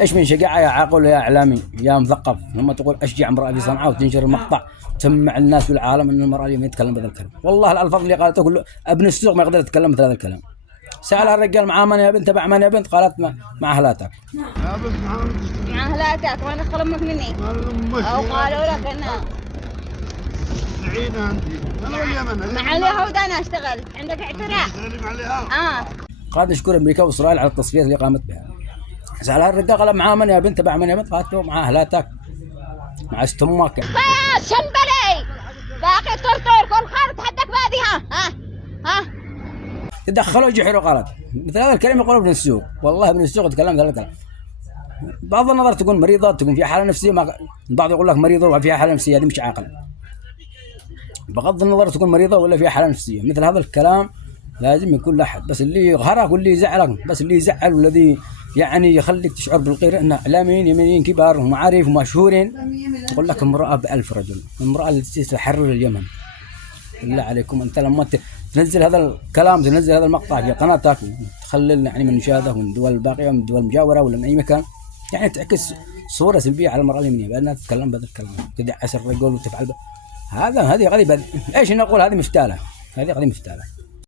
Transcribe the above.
ايش من شجاعه يا عاقل يا اعلامي يا مثقف لما تقول اشجع امراه في صنعاء وتنشر المقطع تسمع الناس بالعالم ان المراه اليوم يتكلم بهذا الكلام. والله الالفاظ اللي قالته كله ابن السوق ما يقدر يتكلم مثل هذا الكلام. سألها الرجال معاه من يا بنت تبع من يا بنت قالت مع اهلاتك. لا بس مع اهلاتك وانا اخل امك مني او قالوا لك انا سعيدة عندي انا واليمن مع اليهود انا اشتغل عندك اعتراف مع اليهود. قاعد نشكر امريكا واسرائيل على التصفيات اللي قامت بها. سألها الرجال قال معاه من يا بنت تبع من يا بنت قالت له مع اهلاتك مع استمك. شنبلي باقي طرطور كل خالد حدك بادي ها تدخلوا جحروا قالت مثل هذا الكلام يقولوا ابن السوق. والله ابن السوق تكلم هذا الكلام. بغض النظر تكون مريضه تكون في حاله نفسيه البعض يقول لك مريضه وفيها حاله نفسيه هذه مش عاقل. بغض النظر تكون مريضه ولا فيها حاله نفسيه مثل هذا الكلام لازم يكون لاحد. بس اللي يقهرك واللي يزعلك بس اللي يزعل والذي يعني يخليك تشعر بالغيره ان اعلاميين يمنيين كبار ومعارف ومشهورين يقول لك امراه ب1000 رجل امراه التي تحرر اليمن. بالله عليكم انت لما تنزل هذا الكلام تنزل هذا المقطع في قناتك تخلل يعني من مشاهده من الدول الباقيه من الدول المجاوره ولا من اي مكان يعني تعكس صوره سلبيه على المراه اليمنيه بانها تتكلم بهذا الكلام تدعس الرجل وتفعل هذه غريبه. ايش نقول هذه مفتاله هذه قضيه مفتاله.